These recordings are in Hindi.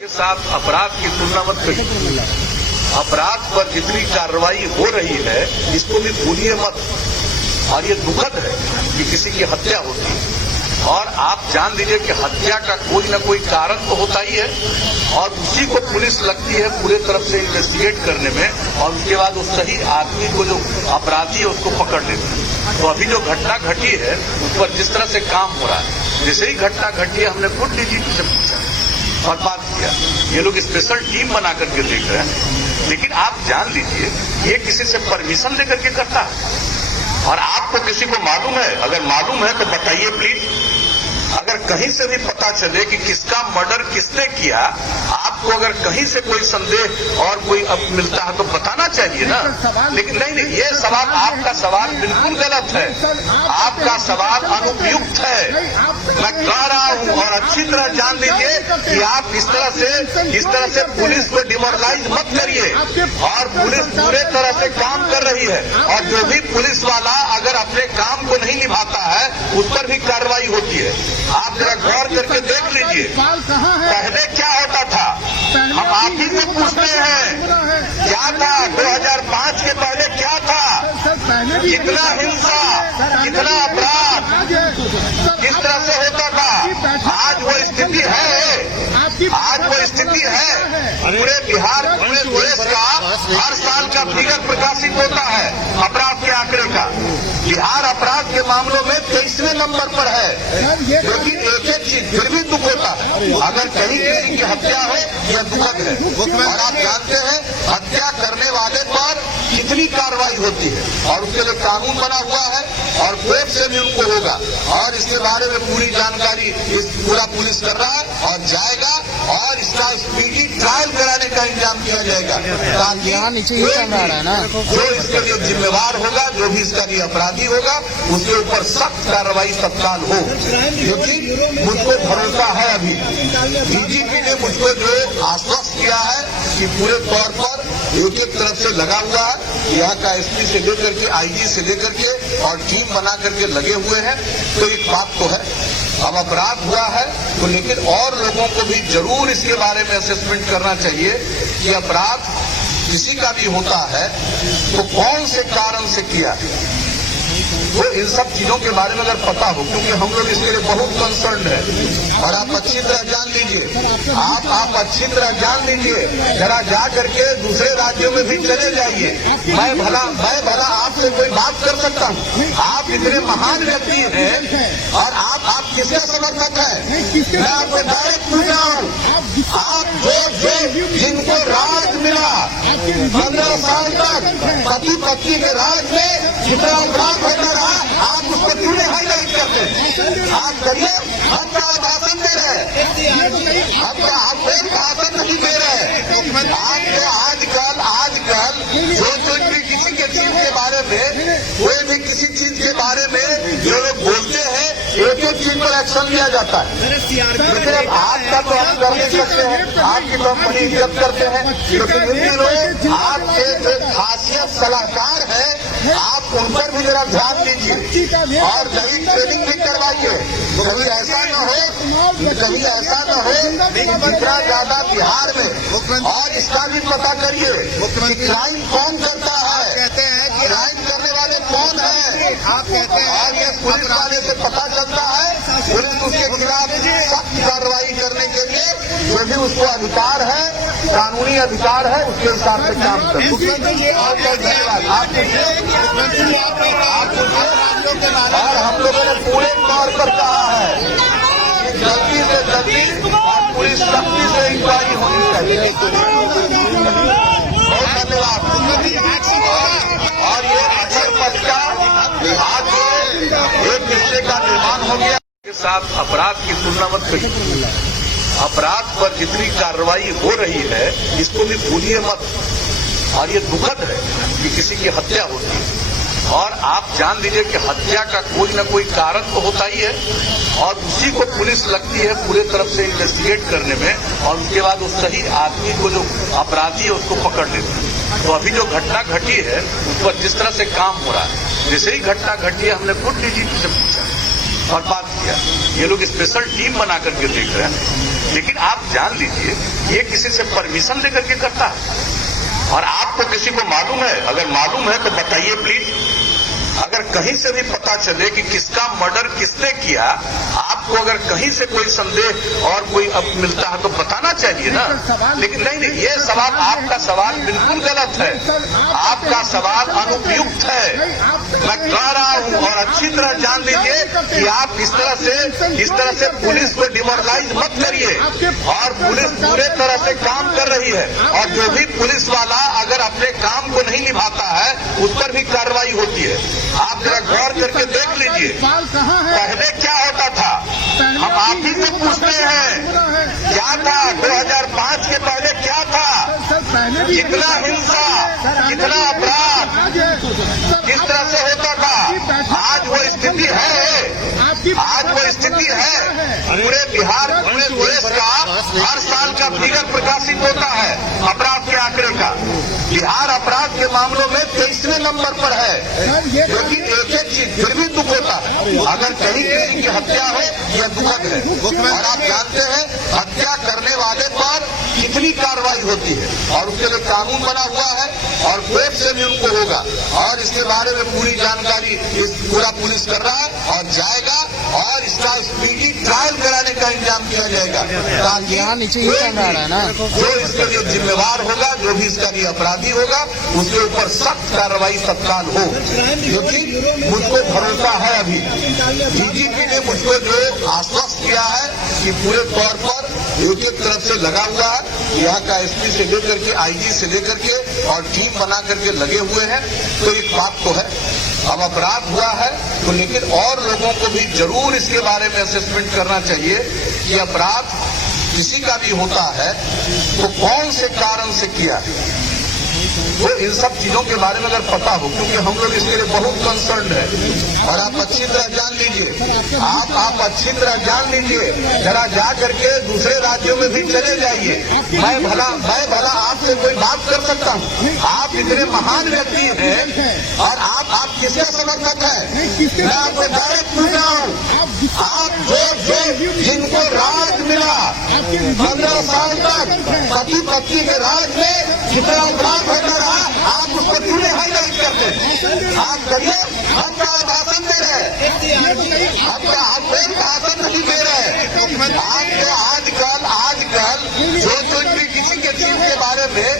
के साथ अपराध की तुलना मत करिए। अपराध पर जितनी कार्रवाई हो रही है इसको भी भूलिए मत। और ये दुखद है कि किसी की हत्या होती है और आप जान लीजिए कि हत्या का कोई न कोई कारण तो होता ही है और उसी को पुलिस लगती है पूरे तरफ से इन्वेस्टिगेट करने में और उसके बाद उस सही आदमी को जो अपराधी है उसको पकड़ लेते हैं। तो अभी जो घटना घटी है उस पर जिस तरह से काम हो रहा है, जैसे ही घटना घटी है हमने खुद डीजीपी से पूछा और बात किया। ये लोग स्पेशल टीम बना करके देख रहे हैं, लेकिन आप जान लीजिए ये किसी से परमिशन लेकर के करता है। और आपको किसी को मालूम है? अगर मालूम है तो बताइए प्लीज। अगर कहीं से भी पता चले कि किसका मर्डर किसने किया, आपको अगर कहीं से कोई संदेह और कोई अब मिलता है तो बताना चाहिए ना। लेकिन नहीं, ये सवाल, आपका सवाल बिल्कुल गलत है। आपका सवाल अनुपयुक्त है। मैं कह रहा हूं और अच्छी तरह जान लीजिए कि आप इस तरह से पुलिस को डिमोरलाइज मत करिए। और पुलिस पूरे तरह से काम कर रही है और जो भी पुलिस वाला अगर अपने काम को नहीं निभाता है उस पर भी कार्रवाई होती है। आप जरा गौर करके देख लीजिए पहले क्या होता था। हम आप ही से पूछते हैं क्या था 2005 के पहले क्या था? कितना हिंसा, कितना अपराध, किस तरह से होता था? आज वो स्थिति है, आज वो स्थिति है। पूरे बिहार, पूरे देश का हर साल का फिगर प्रकाशित होता है अपराध के आंकड़े का। बिहार अपराध के मामलों में 23वें नंबर पर है। लेकिन एक चीज फिर भी दुख होता है, अगर कहीं किसी की हत्या हो यह दुखद है। और आप जानते हैं हत्या करने वाले पर कितनी कार्रवाई होती है और उसके लिए कानून बना हुआ है और कोर्ट से भी उनको होगा। और इसके बारे में पूरी जानकारी पूरा पुलिस कर रहा है और जाएगा और इसका स्पीडी ट्रायल कराने का इंतजाम किया जाएगा ताकि जो इसके लिए जिम्मेवार होगा, जो भी इसका लिए अपराधी होगा, उसके ऊपर सख्त कार्रवाई तत्काल हो। लेकिन मुझको भरोसा है, अभी डीजीपी ने मुझको जो आश्वस्त किया है कि पूरे तौर पर एक तरफ से लगा हुआ है, यहाँ का एसपी से लेकर के आईजी से लेकर के और टीम बना करके लगे हुए हैं। तो एक बात तो है, अब अपराध हुआ है तो लेकिन और लोगों को भी जरूर इसके बारे में असेसमेंट करना चाहिए कि अपराध किसी का भी होता है तो कौन से कारण से किया है। तो इन सब चीजों के बारे में अगर पता हो, क्योंकि हम लोग इसके लिए बहुत कंसर्न है। और आप अच्छी तरह जान लीजिए, आप अच्छी तरह जान लीजिए, जरा जा करके दूसरे राज्यों में भी चले जाइए। मैं भला आपसे कोई बात कर सकता हूँ? आप इतने महान व्यक्ति हैं और आप किसके समर्थक हैं? मैं आपको डायरेक्ट पूछ रहा हूँ, आप जो जिनको राज मिला 15 साल तक पति पत्नी के राज में जितना अपराध होता रहा, आप उसको क्यों नहीं हाईलाइट करते? आप करिए, हम तो भाषण दे रहे हैं, हम तो आपको भाषण नहीं दे रहे। आपको आजकल जो भी किसी के चीज के बारे में, कोई भी किसी चीज के बारे में जो लोग बोलते हैं, एक चीज पर एक्शन लिया जाता है। लेकिन आपका तो हम कर नहीं सकते हैं, आपकी तो हम बड़ी इज्जत करते हैं। लेकिन इन दिनों आपके जो खासियत सलाहकार है, आप उन पर भी जरा ध्यान दीजिए और नई ट्रेनिंग भी करवाइए। कहीं ऐसा न हो इतना ज्यादा बिहार में। और इसका भी पता करिए कि क्राइम कौन करता है, कहते हैं कि क्राइम करने वाले कौन है, आप कहते हैं। और ये पुलिस वाले से पता चलता है, पुलिस उसके खिलाफ सख्त कार्रवाई करने के लिए जो भी उसको अधिकार है, कानूनी अधिकार है, उसके हिसाब से काम करे। और हम लोगों ने पूरे तौर पर कहा है जल्दी से जल्दी और पूरी सख्ती से इंक्वायरी होनी चाहिए। बहुत धन्यवाद। और ये अक्षर पथ का आज एक हिस्से का निर्माण हो गया। के साथ अपराध की तुलना मत करिए। अपराध पर जितनी कार्रवाई हो रही है इसको भी भूलिए मत। और ये दुखद है कि किसी की हत्या होती है और आप जान लीजिए कि हत्या का कोई न कोई कारण तो होता ही है और उसी को पुलिस लगती है पूरे तरफ से इन्वेस्टिगेट करने में और उसके बाद उस सही आदमी को जो अपराधी है उसको पकड़ लेते हैं। तो अभी जो घटना घटी है उस पर जिस तरह से काम हो रहा है, जैसे ही घटना घटी है हमने खुद डीजीपी से पूछा और बात किया। ये लोग स्पेशल टीम बना करके देख रहे हैं, लेकिन आप जान लीजिए ये किसी से परमिशन लेकर के करता है। और आपको किसी को मालूम है, अगर मालूम है तो बताइए प्लीज। अगर कहीं से भी पता चले कि किसका मर्डर किसने किया, आपको अगर कहीं से कोई संदेह और कोई अब मिलता है तो बताना चाहिए ना। लेकिन नहीं, ये सवाल, आपका सवाल बिल्कुल गलत है, आपका सवाल अनुपयुक्त है। मैं कह रहा हूं और अच्छी तरह जान लीजिए कि आप इस तरह से पुलिस को डिमोरलाइज मत करिए। और पुलिस पूरे तरह से काम कर रही है, और जो भी पुलिस वाला अगर अपने काम को नहीं निभाता है उस पर भी कार्रवाई होती है। आप जरा गौर करके देख लीजिए, पहले क्या होता था, हम आप ही से पूछते हैं क्या था 2005 के पहले क्या था, कितना हिंसा, कितना अपराध, किस तरह से होता था। आज वो स्थिति है, आज वो स्थिति है। पूरे बिहार, पूरे देश का हर साल का फिगर प्रकाशित होता है अपराध के आंकड़े का। बिहार अपराध के मामलों में 23वें नंबर पर है। लेकिन एक एक चीज फिर भी दुख होता है, अगर कहीं किसी की हत्या हो यह दुखद है। और आप जानते हैं हत्या करने वाले पर कितनी कार्रवाई होती है, और उसके लिए कानून बना हुआ है और कोर्ट से भी उनको होगा। और इसके बारे में पूरी जानकारी पूरा पुलिस कर रहा है और जाएगा, और इसका स्पीडी ट्रायल कराने का इंतजाम किया जाएगा ताकि जो इसके लिए जिम्मेवार होगा, जो भी इसका लिए अपराधी होगा, उसके ऊपर सख्त कार्रवाई तत्काल हो। क्योंकि मुझको भरोसा है, अभी डीजीपी ने मुझको जो आश्वस्त किया है कि पूरे तौर पर एक एक तरफ से लगा हुआ है, यहाँ का एसपी से लेकर के आईजी से लेकर के और टीम बना करके लगे हुए हैं। तो एक बात तो है, अब अपराध हुआ है तो लेकिन और लोगों को भी जरूर इसके बारे में असेसमेंट करना चाहिए कि अपराध किसी का भी होता है तो कौन से कारण से किया है। तो इन सब चीजों के बारे में अगर पता हो, क्योंकि हम लोग इसके लिए बहुत कंसर्न है। और आप अच्छी तरह जान लीजिए, आप अच्छी तरह जान लीजिए, जरा जा करके दूसरे राज्यों में भी चले जाइए। मैं भला आपसे कोई बात कर सकता हूँ, आप इतने महान व्यक्ति हैं और आप किसके समर्थक हैं? मैं आपसे डायरेक्ट पूछ रहा हूँ, आप जो जिनको राज मिला 15 साल तक पति पत्नी के राज में कितना अपराध होता रहा, आप उसको क्यों नहीं हाईलाइट करते? आप करिए, हम क्या भाषण दे रहे हैं, आप कोई भाषण नहीं दे रहे। आपको आजकल जो भी किसी के चीज के बारे में,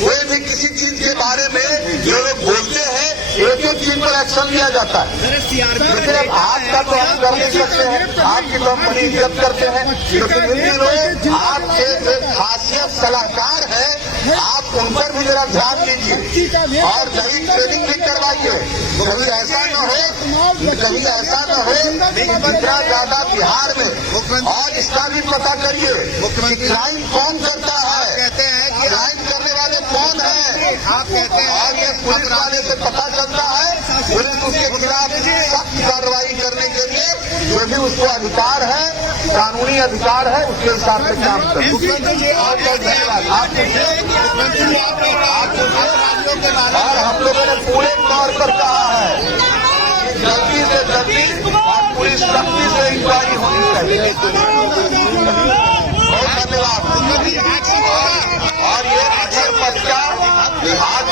कोई भी किसी चीज के बारे में जो लोग बोलते हैं, एक एक चीज पर एक्शन लिया जाता है। लेकिन अब आपका तो हम कर नहीं सकते हैं, आपकी तो हम बड़ी इज्जत करते हैं, लेकिन इन दिनों आपके जो खासियत सलाहकार है, आप उन पर भी जरा ध्यान दीजिए और कहीं ट्रेनिंग भी करवाइए। कहीं ऐसा न हो जितना ज्यादा बिहार में, और इसका भी पता करिए कि क्राइम कौन करता है, कहते हैं कि क्राइम करने वाले कौन है, आप कहते हैं, और ये पुलिस वाले से पता चलता है। पुलिस उसके खिलाफ सख्त कार्रवाई करने के लिए जो भी उसको अधिकार है, कानूनी अधिकार है, उसके हिसाब से काम करे। और धन्यवाद और हम लोगों ने पूरे तौर पर कहा है कि जल्दी से जल्दी और पूरी सख्ती से इंक्वायरी होनी चाहिए। बहुत धन्यवाद। और ये अक्षर पद का आज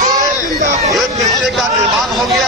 एक हिस्से का निर्माण हो गया।